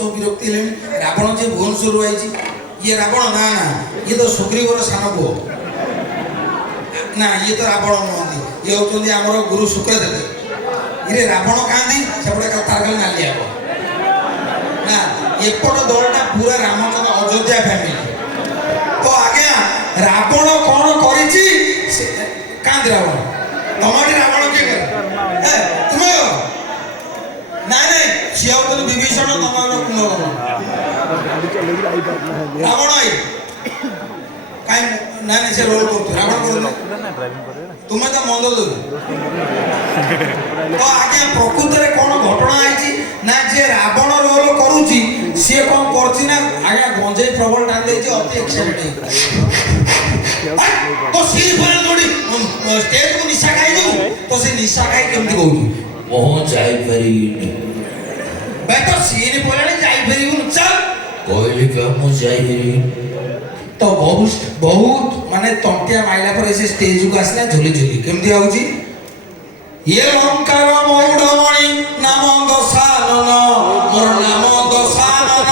रावण जे भुवनेश्वर आई ये रावण ना ना ये तो सुग्रीवर सान पु ना ये तो रावण नुहति ये होती आम गुरु शुक्रदेव ये रावण कहानी सेपटे तारकल नालिया ना एपट दलटा पूरा रामचंद्र अयोध्या फैमिली तो आज्ञा रावण कौन करी रावण तमाटी रावण किए तुम्हें ना नहीं सी होती विभीषण तुम कुंभकर्ण रावण आई कहीं ना नहीं से रोल करते रावण कर तुम्हें तो मंद दो तो आगे प्रकृत में कौन घटना आई ना जे रावण रोल करुची सी कौन करची ना आगे गंजेई प्रबल टान दे अति एक्साइटेड तो सी पर जोड़ी स्टेज को निशा खाई दो तो से निशा खाई केमती कहूची मोह जाई परिनी भाई तो सीन बोले जाई परिनी चल कोइली का मो जाई परिनी तो बहुत माने तंटिया माइला पर ऐसे स्टेज को आसला झुली झुली केमती आउची ये लंकार मौडमणि नाम दशानन मोर नाम दशानन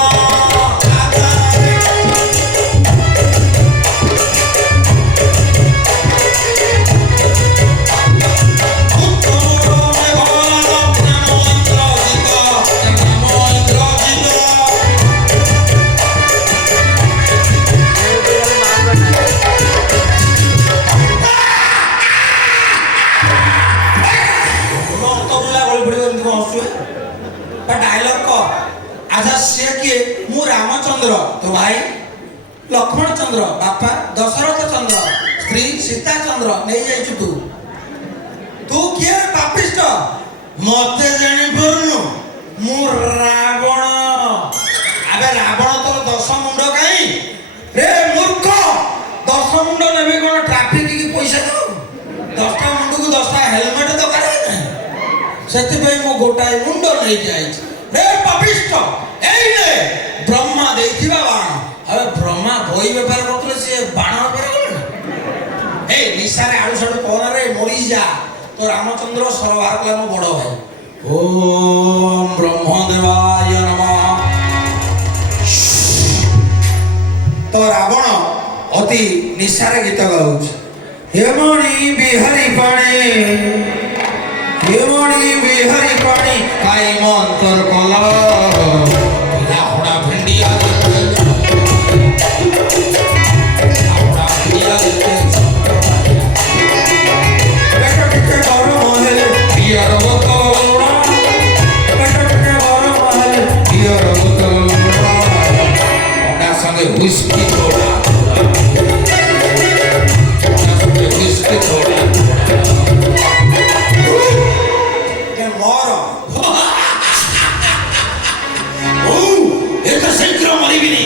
रामचंद्र तो भाई लक्ष्मण चंद्र बापा दशरथ चंद्र स्त्री सीता चंद्र नहीं जाई तू तू किए पापिष्ट मते जानी परनु मु रावण अबे रावण तो 10 मुंड काई रे मूर्ख 10 मुंड नेबे कोन ट्रैफिक की पैसा दो 10टा मुंड को 10टा हेलमेट तो करे सेति पे मु गोटाई मुंड नहीं जाई रे पापिष्ट एई ने ब्रह्मा देखिबा बाण अबे ब्रह्मा भई व्यापार करतले से बाण व्यापार करले ए निसारे आळु साडू कोन रे मरी जा तो रामचंद्र सरवार कला मो बड़ भाई ओम ब्रह्मदेवाय नमः तो रावण अति निसारे गीत गाउछ हेमणी बिहारी पाणी हेमणी बिहारी पाणी काई मंतर कला लाहुड़ा भिंडिया लाहुड़ा भिंडिया बेटा के गरम है पियर बोतल बेटा के गरम है पियर बोतल ओना संगे व्हिस्की थोड़ा ओना संगे व्हिस्की थोड़ा के मोर एक शीघ्र मरिबिनी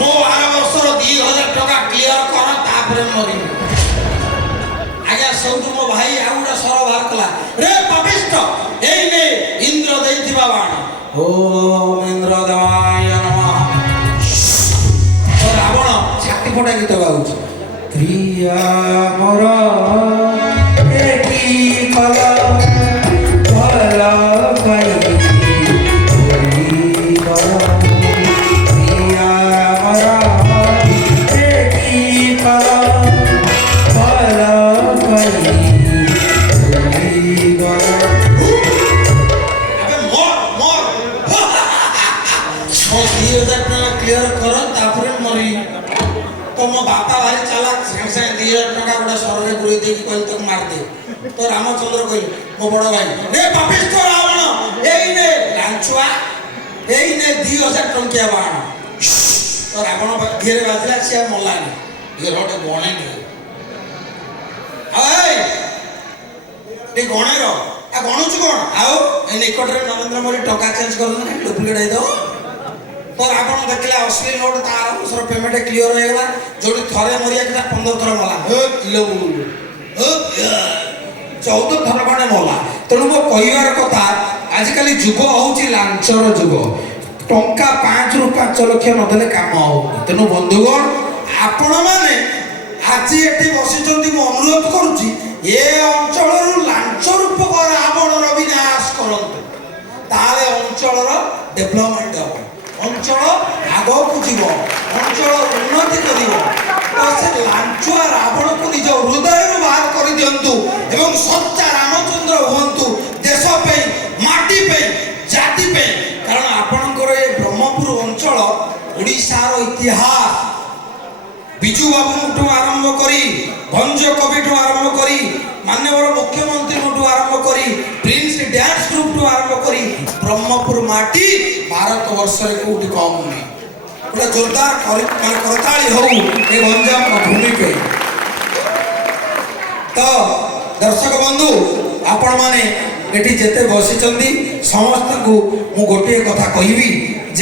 मो 12 वर्षर 2000 टका क्लियर कर तापरे मरिबी आज्ञा सब मो भाई आउडा सर बाहर कला रे पापिष्ट एई ने इंद्र दैथिबा बाण ओम इंद्र देवाय नमः तो रावण छाती फटा गीत गाउछ प्रिया मोर एकी कला भला गाई क्लियर कर तापरे मरी तो मो बापा भाई चालाक संगे 2000 टका गोटे सररे गुड़ी दे कि कहल तक मार दे तो रामचंद्र कहले मो बड़ भाई रे पापिष्ट रावण एई ने लांचुआ ଏଇ ନେ 2000 ଟଙ୍କିଆ ବାଣ ତ ରାବଣ ଦିହରେ ବାଜିଲା ସିଏ ଆଉ ମଲାନି ଦିହରେ ଗୋଟେ ଗଣେନି ଏଇ ଟିକେ ଗଣେର ଆଉ ଗଣୁଛୁ କଣ ଆଉ ଏ ନିକଟରେ ନରେନ୍ଦ୍ର ମୋଦି ଟଙ୍କା ଚେଞ୍ଜ କରୁଛନ୍ତି ଡୁପ୍ଲିକେଟ୍ ହେଇଥିବ ତ ରାବଣ ଦେଖିଲା ଅଶ୍ଳୀଳ ନୋଟ ତା ଅନୁସାର ପେମେଣ୍ଟ କ୍ଲିୟର ହେଇଗଲା ଯୋଉଠି ଥରେ ମରିଯାଇଥିଲା 15 ଥର ମଲା 14 ଥର ଖଣ୍ଡେ ମଲା ତେଣୁ ମୋ କହିବାର କଥା ଆଜିକାଲି ଯୁଗ ହଉଛି ଲାଞ୍ଚର ଯୁଗ ଟଙ୍କା 5 ରୁ 5 ଲକ୍ଷ ନଦେଲେ କାମ ହଉନି ତେଣୁ ବନ୍ଧୁଗଣ ଆପଣମାନେ ଆଜି ଏଠି ବସିଛନ୍ତି ମୁଁ ଅନୁରୋଧ କରୁଛି ଏ ଅଞ୍ଚଳରୁ ଲାଞ୍ଚ ରୂପକ ରାବଣର ବିନାଶ କରନ୍ତୁ ତାହେଲେ ଅଞ୍ଚଳର ଡେଭଲପମେଣ୍ଟ ହେବ ଅଞ୍ଚଳ ଆଗକୁ ଯିବ ଅଞ୍ଚଳ ଉନ୍ନତି କରିବ ତ ସେ ଲାଞ୍ଚୁଆ ରାବଣକୁ ନିଜ ହୃଦୟରୁ ବାହାର କରିଦିଅନ୍ତୁ ଏବଂ ସଚ୍ଚା ରାମଚନ୍ଦ୍ର ହୁଅନ୍ତୁ ଦେଶ ପାଇଁ ମାଟି ପାଇଁ ଜାତି ପାଇଁ କାରଣ ଆପଣଙ୍କର ଏ ବ୍ରହ୍ମପୁର ଅଞ୍ଚଳ ଓଡ଼ିଶାର ଇତିହାସ ବିଜୁ ବାବୁଙ୍କଠୁ ଆରମ୍ଭ କରି ଭଞ୍ଜ କବିଠୁ ଆରମ୍ଭ କରି ମାନ୍ୟବର ମୁଖ୍ୟମନ୍ତ୍ରୀଙ୍କଠୁ ଆରମ୍ଭ କରି ପ୍ରିନ୍ସ ଡ୍ୟାନ୍ସ ଗ୍ରୁପଠୁ ଆରମ୍ଭ କରି ବ୍ରହ୍ମପୁର ମାଟି ଭାରତ ବର୍ଷରେ କୋଉଠି କମ୍ ନୁହେଁ ଗୋଟେ ଜୋରଦାର କରତାଳି ହଉ ଏ ଗଞ୍ଜାମ ଭୂମି ପାଇଁ ତ ଦର୍ଶକ ବନ୍ଧୁ ଆପଣମାନେ ଏଠି ଯେତେ ବସିଛନ୍ତି ସମସ୍ତଙ୍କୁ ମୁଁ ଗୋଟିଏ କଥା କହିବି